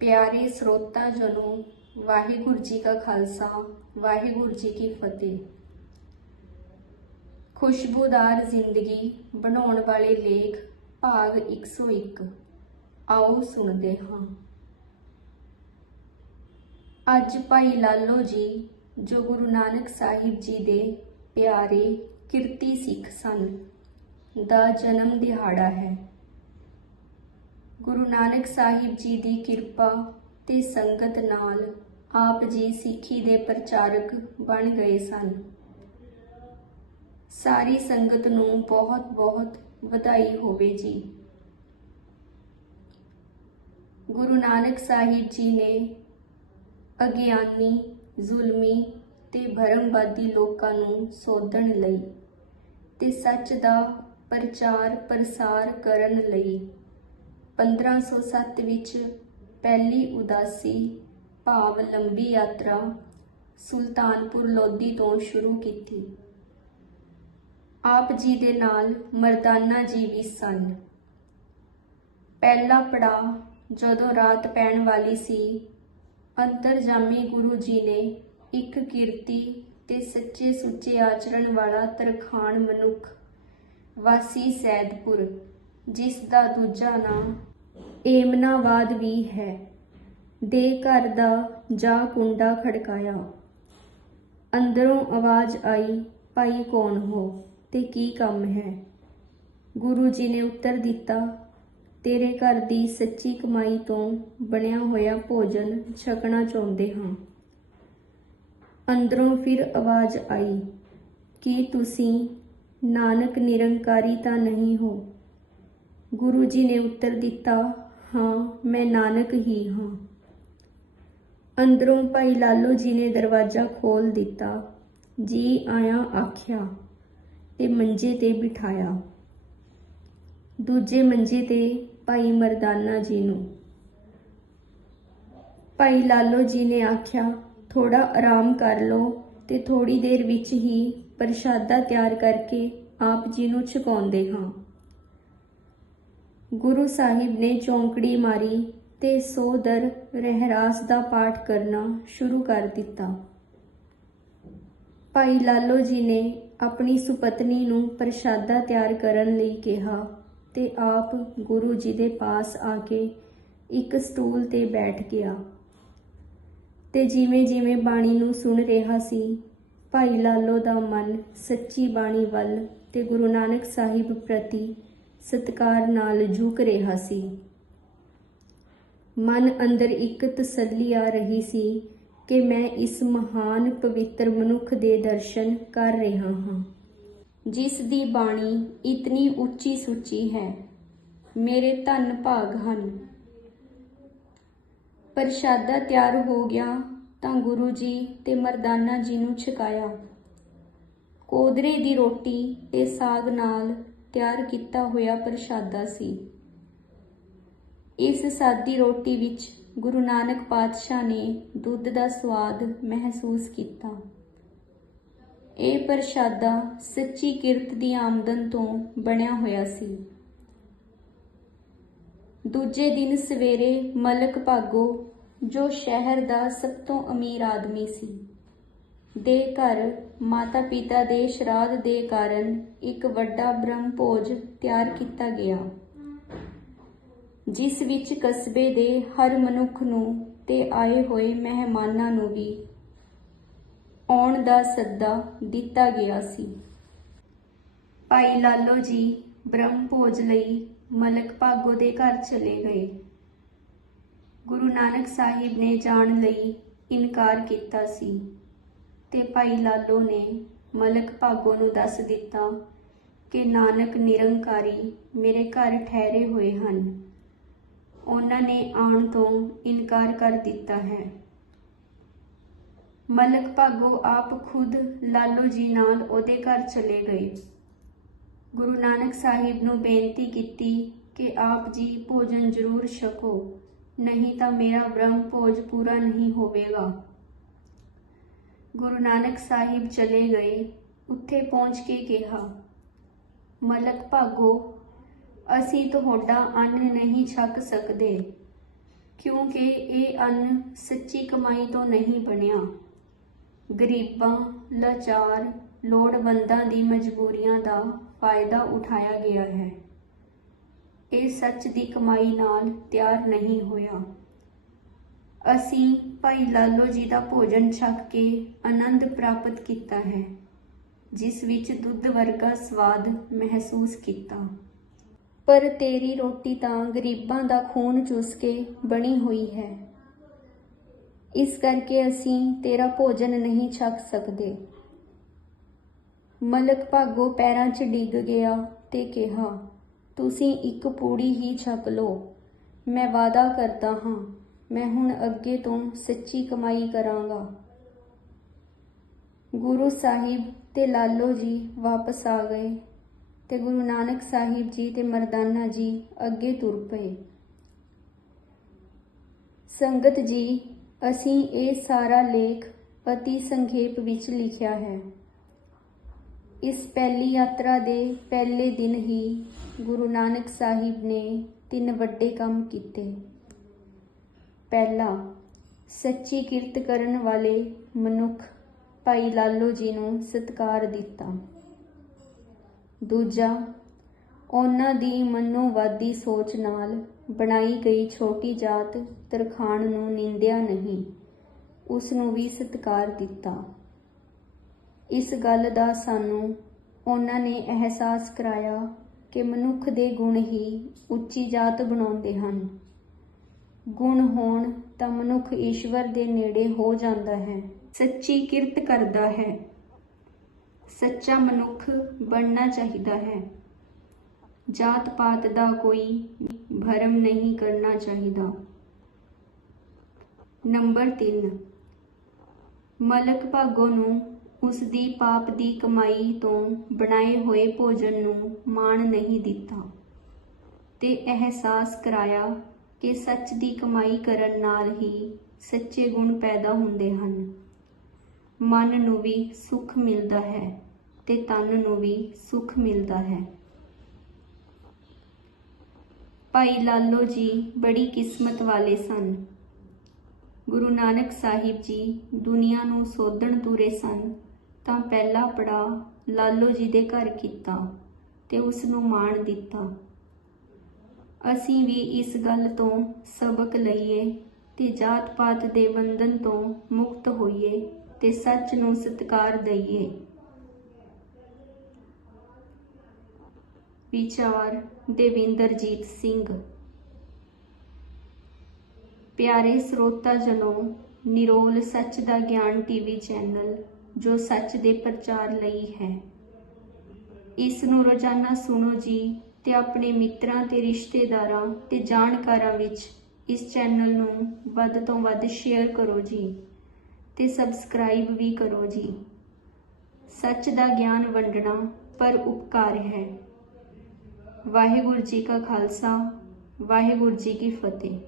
ਪਿਆਰੇ ਸਰੋਤਾ ਜਨੋ, ਵਾਹਿਗੁਰੂ ਜੀ ਕਾ ਖਾਲਸਾ, ਵਾਹਿਗੁਰੂ ਜੀ ਕੀ ਫਤਿਹ। ਖੁਸ਼ਬੂਦਾਰ ਜ਼ਿੰਦਗੀ ਬਣਾਉਣ ਵਾਲੇ ਲੇਖ, ਭਾਗ 101 ਆਓ ਸੁਣਦੇ ਹਾਂ। ਅੱਜ ਭਾਈ ਲਾਲੋ ਜੀ, ਜੋ ਗੁਰੂ ਨਾਨਕ ਸਾਹਿਬ ਜੀ ਦੇ ਪਿਆਰੇ ਕਿਰਤੀ ਸਿੱਖ ਸਨ, ਦਾ ਜਨਮ ਦਿਹਾੜਾ ਹੈ। ਗੁਰੂ ਨਾਨਕ ਸਾਹਿਬ ਜੀ ਦੀ ਕਿਰਪਾ ਤੇ ਸੰਗਤ ਨਾਲ ਆਪ ਜੀ ਸਿੱਖੀ ਦੇ ਪ੍ਰਚਾਰਕ ਬਣ ਗਏ ਸਨ। ਸਾਰੀ ਸੰਗਤ ਨੂੰ ਬਹੁਤ ਬਹੁਤ ਵਧਾਈ ਹੋਵੇ ਜੀ। ਗੁਰੂ ਨਾਨਕ ਸਾਹਿਬ ਜੀ ਨੇ ਅਗਿਆਨੀ, ਜ਼ੁਲਮੀ ਤੇ ਭਰਮਵਾਦੀ ਲੋਕਾਂ ਨੂੰ ਸੋਧਣ ਲਈ ਤੇ ਸੱਚ ਦਾ ਪ੍ਰਚਾਰ ਪ੍ਰਸਾਰ ਕਰਨ ਲਈ 1507 ਵਿੱਚ ਪਹਿਲੀ ਉਦਾਸੀ ਭਾਵ ਲੰਬੀ ਯਾਤਰਾ ਸੁਲਤਾਨਪੁਰ ਲੋਧੀ ਤੋਂ ਸ਼ੁਰੂ ਕੀਤੀ। ਆਪ ਜੀ ਦੇ ਨਾਲ ਮਰਦਾਨਾ ਜੀ ਵੀ ਸਨ। ਪਹਿਲਾ ਪੜਾਅ ਜਦੋਂ ਰਾਤ ਪੈਣ ਵਾਲੀ ਸੀ, ਅੰਤਰਜਾਮੀ ਗੁਰੂ ਜੀ ਨੇ ਇੱਕ ਕੀਰਤੀ ਤੇ ਸੱਚੇ ਸੁੱਚੇ ਆਚਰਣ ਵਾਲਾ ਤਰਖਾਣ ਮਨੁੱਖ ਵਾਸੀ ਸੈਦਪੁਰ, ਜਿਸ ਦਾ ਦੂਜਾ ਨਾਮ ਏਮਨਾਵਾਦ ਵੀ ਹੈ। ਦੇ ਘਰ ਦਾ ਜਾ ਕੁੰਡਾ ਖੜਕਾਇਆ। ਅੰਦਰੋਂ ਆਵਾਜ਼ ਆਈ, ਭਾਈ, ਕੌਣ ਹੋ? ਤੇ ਕੀ ਕੰਮ ਹੈ? ਗੁਰੂ ਜੀ ਨੇ ਉੱਤਰ ਦਿੱਤਾ, ਤੇਰੇ ਘਰ ਦੀ ਸੱਚੀ ਕਮਾਈ ਤੋਂ ਬਣਿਆ ਹੋਇਆ ਭੋਜਨ ਛਕਣਾ ਚਾਹੁੰਦੇ ਹਾਂ। ਅੰਦਰੋਂ ਫਿਰ ਆਵਾਜ਼ ਆਈ, ਕੀ ਤੁਸੀਂ ਨਾਨਕ ਨਿਰੰਕਾਰੀ ਤਾਂ ਨਹੀਂ ਹੋ? ਗੁਰੂ ਜੀ ਨੇ ਉੱਤਰ ਦਿੱਤਾ ਹਾਂ, ਮੈਂ ਨਾਨਕ ਹੀ ਹਾਂ। ਅੰਦਰੋਂ ਭਾਈ ਲਾਲੋ ਜੀ ਨੇ ਦਰਵਾਜ਼ਾ ਖੋਲ ਦਿੱਤਾ। ਜੀ ਆਇਆ ਆਖਿਆ ਤੇ ਮੰਜੇ ਤੇ ਬਿਠਾਇਆ। ਦੂਜੇ ਮੰਜੇ ਤੇ ਭਾਈ ਮਰਦਾਨਾ ਜੀ ਨੂੰ। ਭਾਈ ਲਾਲੋ ਜੀ ਨੇ ਆਖਿਆ ਥੋੜਾ ਆਰਾਮ ਕਰ ਲਓ ਤੇ ਥੋੜੀ ਦੇਰ ਵਿੱਚ ਹੀ ਪ੍ਰਸ਼ਾਦਾ ਤਿਆਰ ਕਰਕੇ ਆਪ ਜੀ ਨੂੰ ਛਕਾਉਂਦੇ ਹਾਂ। ਗੁਰੂ ਸਾਹਿਬ ਨੇ ਚੌਂਕੜੀ ਮਾਰੀ ਤੇ ਸੋ ਦਰ ਰਹਿਰਾਸ ਦਾ ਪਾਠ ਕਰਨਾ ਸ਼ੁਰੂ ਕਰ ਦਿੱਤਾ। ਭਾਈ ਲਾਲੋ ਜੀ ਨੇ ਆਪਣੀ ਸੁਪਤਨੀ ਨੂੰ ਪ੍ਰਸ਼ਾਦਾ ਤਿਆਰ ਕਰਨ ਲਈ ਕਿਹਾ ਤੇ ਆਪ ਗੁਰੂ ਜੀ ਦੇ ਪਾਸ ਆ ਕੇ ਇੱਕ ਸਟੂਲ ਤੇ ਬੈਠ ਗਿਆ। ਤੇ ਜਿਵੇਂ ਜਿਵੇਂ ਬਾਣੀ ਨੂੰ ਸੁਣ ਰਿਹਾ ਸੀ, ਭਾਈ ਲਾਲੋ ਦਾ ਮਨ ਸੱਚੀ ਬਾਣੀ ਵੱਲ ਤੇ ਗੁਰੂ ਨਾਨਕ ਸਾਹਿਬ ਪ੍ਰਤੀ ਸਤਕਾਰ ਨਾਲ ਝੁਕ ਰਿਹਾ ਸੀ। ਮਨ ਅੰਦਰ ਇੱਕ ਤਸੱਲੀ ਆ ਰਹੀ ਸੀ ਕਿ ਮੈਂ ਇਸ ਮਹਾਨ ਪਵਿੱਤਰ ਮਨੁੱਖ ਦੇ ਦਰਸ਼ਨ ਕਰ ਰਿਹਾ ਹਾਂ। ਜਿਸ ਦੀ ਬਾਣੀ ਇਤਨੀ ਉੱਚੀ ਸੁੱਚੀ ਹੈ, ਮੇਰੇ ਧੰਨ ਭਾਗ ਹਨ। ਪ੍ਰਸ਼ਾਦਾ ਤਿਆਰ ਹੋ ਗਿਆ ਤਾਂ ਗੁਰੂ ਜੀ ਤੇ ਮਰਦਾਨਾ ਜੀ ਨੂੰ ਛਕਾਇਆ। ਕੋਦਰੇ ਦੀ ਰੋਟੀ ਤੇ ਸਾਗ ਨਾਲ ਤਿਆਰ ਕੀਤਾ ਹੋਇਆ ਪ੍ਰਸ਼ਾਦਾ ਸੀ। ਇਸ ਸਾਦੀ ਰੋਟੀ ਵਿੱਚ ਗੁਰੂ ਨਾਨਕ ਪਾਤਸ਼ਾਹ ਨੇ ਦੁੱਧ ਦਾ ਸਵਾਦ ਮਹਿਸੂਸ ਕੀਤਾ। ਇਹ ਪ੍ਰਸ਼ਾਦਾ ਸੱਚੀ ਕਿਰਤ ਦੀ ਆਮਦਨ ਤੋਂ ਬਣਿਆ ਹੋਇਆ ਸੀ। ਦੂਜੇ ਦਿਨ ਸਵੇਰੇ ਮਲਕ ਭਾਗੋ, ਜੋ ਸ਼ਹਿਰ ਦਾ ਸਭ ਤੋਂ ਅਮੀਰ ਆਦਮੀ ਸੀ ਦੇ ਘਰ ਮਾਤਾ ਪਿਤਾ ਦੇ ਸ਼ਰਾਧ ਦੇ ਕਾਰਨ ਇੱਕ ਵੱਡਾ ਬ੍ਰਹਮ ਭੋਜ ਤਿਆਰ ਕੀਤਾ ਗਿਆ, ਜਿਸ ਵਿੱਚ ਕਸਬੇ ਦੇ ਹਰ ਮਨੁੱਖ ਨੂੰ ਤੇ ਆਏ ਹੋਏ ਮਹਿਮਾਨਾਂ ਨੂੰ ਵੀ ਆਉਣ ਦਾ ਸੱਦਾ ਦਿੱਤਾ ਗਿਆ ਸੀ। ਭਾਈ ਲਾਲੋ ਜੀ ਬ੍ਰਹਮ ਭੋਜ ਲਈ ਮਲਕ ਭਾਗੋ ਦੇ ਘਰ ਚਲੇ ਗਏ। ਗੁਰੂ ਨਾਨਕ ਸਾਹਿਬ ਨੇ ਜਾਣ ਲਈ ਇਨਕਾਰ ਕੀਤਾ ਸੀ। ਤੇ ਭਾਈ ਲਾਲੋ ਨੇ ਮਲਕ ਭਾਗੋ ਨੂੰ ਦੱਸ ਦਿੱਤਾ ਕਿ ਨਾਨਕ ਨਿਰੰਕਾਰੀ ਮੇਰੇ ਘਰ ਠਹਿਰੇ ਹੋਏ ਹਨ। ਉਹਨਾਂ ਨੇ ਆਉਣ ਤੋਂ ਇਨਕਾਰ ਕਰ ਦਿੱਤਾ ਹੈ। ਮਲਕ ਭਾਗੋ ਆਪ ਖੁਦ ਲਾਲੋ ਜੀ ਨਾਲ ਉਹਦੇ ਘਰ ਚਲੇ ਗਏ। ਗੁਰੂ ਨਾਨਕ ਸਾਹਿਬ ਨੂੰ ਬੇਨਤੀ ਕੀਤੀ ਕਿ ਆਪ ਜੀ ਭੋਜਨ ਜ਼ਰੂਰ ਛਕੋ, ਨਹੀਂ ਤਾਂ ਮੇਰਾ ਬ੍ਰਹਮ ਭੋਜ ਪੂਰਾ ਨਹੀਂ ਹੋਵੇਗਾ। ਗੁਰੂ ਨਾਨਕ ਸਾਹਿਬ ਚਲੇ ਗਏ, ਉੱਥੇ ਪਹੁੰਚ ਕੇ ਕਿਹਾ, ਮਲਕ ਭਾਗੋ, ਅਸੀਂ ਤੁਹਾਡਾ ਅੰਨ ਨਹੀਂ ਛਕ ਸਕਦੇ, ਕਿਉਂਕਿ ਇਹ ਅੰਨ ਸੱਚੀ ਕਮਾਈ ਤੋਂ ਨਹੀਂ ਬਣਿਆ। ਗਰੀਬਾਂ, ਲਾਚਾਰ, ਲੋੜਵੰਦਾਂ ਦੀ ਮਜਬੂਰੀਆਂ ਦਾ ਫਾਇਦਾ ਉਠਾਇਆ ਗਿਆ ਹੈ। ਇਹ ਸੱਚ ਦੀ ਕਮਾਈ ਨਾਲ ਤਿਆਰ ਨਹੀਂ ਹੋਇਆ। ਅਸੀਂ ਭਾਈ ਲਾਲੋ ਜੀ ਦਾ ਭੋਜਨ ਛਕ ਕੇ ਆਨੰਦ ਪ੍ਰਾਪਤ ਕੀਤਾ ਹੈ, ਜਿਸ ਵਿੱਚ ਦੁੱਧ ਵਰਗਾ ਸਵਾਦ ਮਹਿਸੂਸ ਕੀਤਾ। ਪਰ ਤੇਰੀ ਰੋਟੀ ਤਾਂ ਗਰੀਬਾਂ ਦਾ ਖੂਨ ਚੂਸ ਕੇ ਬਣੀ ਹੋਈ ਹੈ। ਇਸ ਕਰਕੇ ਅਸੀਂ ਤੇਰਾ ਭੋਜਨ ਨਹੀਂ ਛਕ ਸਕਦੇ। ਮਲਕ ਭਾਗੋ ਪੈਰਾਂ 'ਚ ਡਿੱਗ ਗਿਆ ਤੇ ਕਿਹਾ, ਤੁਸੀਂ ਇੱਕ ਪੂੜੀ ਹੀ ਛਕ ਲਓ, ਮੈਂ ਵਾਅਦਾ ਕਰਦਾ ਹਾਂ। ਮੈਂ ਹੁਣ ਅੱਗੇ ਤੋਂ ਸੱਚੀ ਕਮਾਈ ਕਰਾਂਗਾ। ਗੁਰੂ ਸਾਹਿਬ ਤੇ ਲਾਲੋ ਜੀ ਵਾਪਸ ਆ ਗਏ ਤੇ ਗੁਰੂ ਨਾਨਕ ਸਾਹਿਬ ਜੀ ਤੇ ਮਰਦਾਨਾ ਜੀ ਅੱਗੇ ਤੁਰ ਪਏ। ਸੰਗਤ ਜੀ, ਅਸੀਂ ਇਹ ਸਾਰਾ ਲੇਖ ਅਤੀ ਸੰਖੇਪ ਵਿੱਚ ਲਿਖਿਆ ਹੈ। ਇਸ ਪਹਿਲੀ ਯਾਤਰਾ ਦੇ ਪਹਿਲੇ ਦਿਨ ਹੀ ਗੁਰੂ ਨਾਨਕ ਸਾਹਿਬ ਨੇ ਤਿੰਨ ਵੱਡੇ ਕੰਮ ਕੀਤੇ। ਪਹਿਲਾ ਸੱਚੀ ਕਿਰਤ ਕਰਨ ਵਾਲੇ ਮਨੁੱਖ ਭਾਈ ਲਾਲੋ ਜੀ ਨੂੰ ਸਤਿਕਾਰ ਦਿੱਤਾ। ਦੂਜਾ, ਉਹਨਾਂ ਦੀ ਮਨੋਵਾਦੀ ਸੋਚ ਨਾਲ ਬਣਾਈ ਗਈ ਛੋਟੀ ਜਾਤ ਤਰਖਾਣ ਨੂੰ ਨਿੰਦਿਆ ਨਹੀਂ, ਉਸ ਨੂੰ ਵੀ ਸਤਿਕਾਰ ਦਿੱਤਾ। ਇਸ ਗੱਲ ਦਾ ਸਾਨੂੰ ਉਹਨਾਂ ਨੇ ਅਹਿਸਾਸ ਕਰਾਇਆ ਕਿ ਮਨੁੱਖ ਦੇ ਗੁਣ ਹੀ ਉੱਚੀ ਜਾਤ ਬਣਾਉਂਦੇ ਹਨ। ਗੁਣ ਹੋਣ, ਤਾਂ ਮਨੁੱਖ ਈਸ਼ਵਰ ਦੇ ਨੇੜੇ ਹੋ ਜਾਂਦਾ ਹੈ। ਸੱਚੀ ਕਿਰਤ ਕਰਦਾ ਹੈ। ਸੱਚਾ ਮਨੁੱਖ ਬਣਨਾ ਚਾਹੀਦਾ ਹੈ। ਜਾਤ ਪਾਤ ਦਾ ਕੋਈ ਭਰਮ ਨਹੀਂ ਕਰਨਾ ਚਾਹੀਦਾ। ਨੰਬਰ 3 ਮਲਕ ਭਾਗੋ ਨੂੰ ਉਸ ਦੀ ਪਾਪ ਦੀ ਕਮਾਈ ਤੋਂ ਬਣਾਏ ਹੋਏ ਭੋਜਨ ਨੂੰ ਮਾਣ ਨਹੀਂ ਦਿੱਤਾ। ਤੇ ਅਹਿਸਾਸ ਕਰਾਇਆ ਕਿ ਸੱਚ ਦੀ ਕਮਾਈ ਕਰਨ ਨਾਲ ਹੀ ਸੱਚੇ ਗੁਣ ਪੈਦਾ ਹੁੰਦੇ ਹਨ। ਮਨ ਨੂੰ ਵੀ ਸੁੱਖ ਮਿਲਦਾ ਹੈ ਤੇ ਤਨ ਨੂੰ ਵੀ ਸੁੱਖ ਮਿਲਦਾ ਹੈ। ਭਾਈ ਲਾਲੋ ਜੀ ਬੜੀ ਕਿਸਮਤ ਵਾਲੇ ਸਨ। ਗੁਰੂ ਨਾਨਕ ਸਾਹਿਬ ਜੀ ਦੁਨੀਆ ਨੂੰ ਸੋਧਣ ਤੁਰੇ ਸਨ, ਤਾਂ ਪਹਿਲਾ ਪੜਾ ਲਾਲੋ ਜੀ ਦੇ ਘਰ ਕੀਤਾ ਤੇ ਉਸ ਨੂੰ ਮਾਣ ਦਿੱਤਾ। ਅਸੀਂ ਵੀ ਇਸ ਗੱਲ ਤੋਂ ਸਬਕ ਲਈਏ ਤੇ ਜਾਤ ਪਾਤ ਦੇ ਬੰਧਨ ਤੋਂ ਮੁਕਤ ਹੋਈਏ ਤੇ ਸੱਚ ਨੂੰ ਸਤਿਕਾਰ ਦਈਏ। ਵਿਚਾਰ ਦੇਵਿੰਦਰਜੀਤ ਸਿੰਘ। ਪਿਆਰੇ ਸਰੋਤਾ ਜਨੋ, ਨਿਰੋਲ ਸੱਚ ਦਾ ਗਿਆਨ ਟੀਵੀ ਚੈਨਲ, ਜੋ ਸੱਚ ਦੇ ਪ੍ਰਚਾਰ ਲਈ ਹੈ। ਇਸ ਨੂੰ ਰੋਜ਼ਾਨਾ ਸੁਣੋ ਜੀ। ਤੇ ਆਪਣੇ ਮਿੱਤਰਾਂ ਤੇ ਰਿਸ਼ਤੇਦਾਰਾਂ ਤੇ ਜਾਣਕਾਰਾਂ ਵਿੱਚ ਇਸ ਚੈਨਲ ਨੂੰ ਵੱਧ ਤੋਂ ਵੱਧ ਸ਼ੇਅਰ ਕਰੋ ਜੀ ਤੇ ਸਬਸਕ੍ਰਾਈਬ ਵੀ ਕਰੋ ਜੀ। ਸੱਚ ਦਾ ਗਿਆਨ ਵੰਡਣਾ ਪਰ ਉਪਕਾਰ ਹੈ। ਵਾਹਿਗੁਰੂ ਜੀ ਕਾ ਖਾਲਸਾ, ਵਾਹਿਗੁਰੂ ਜੀ ਕੀ ਫਤਿਹ।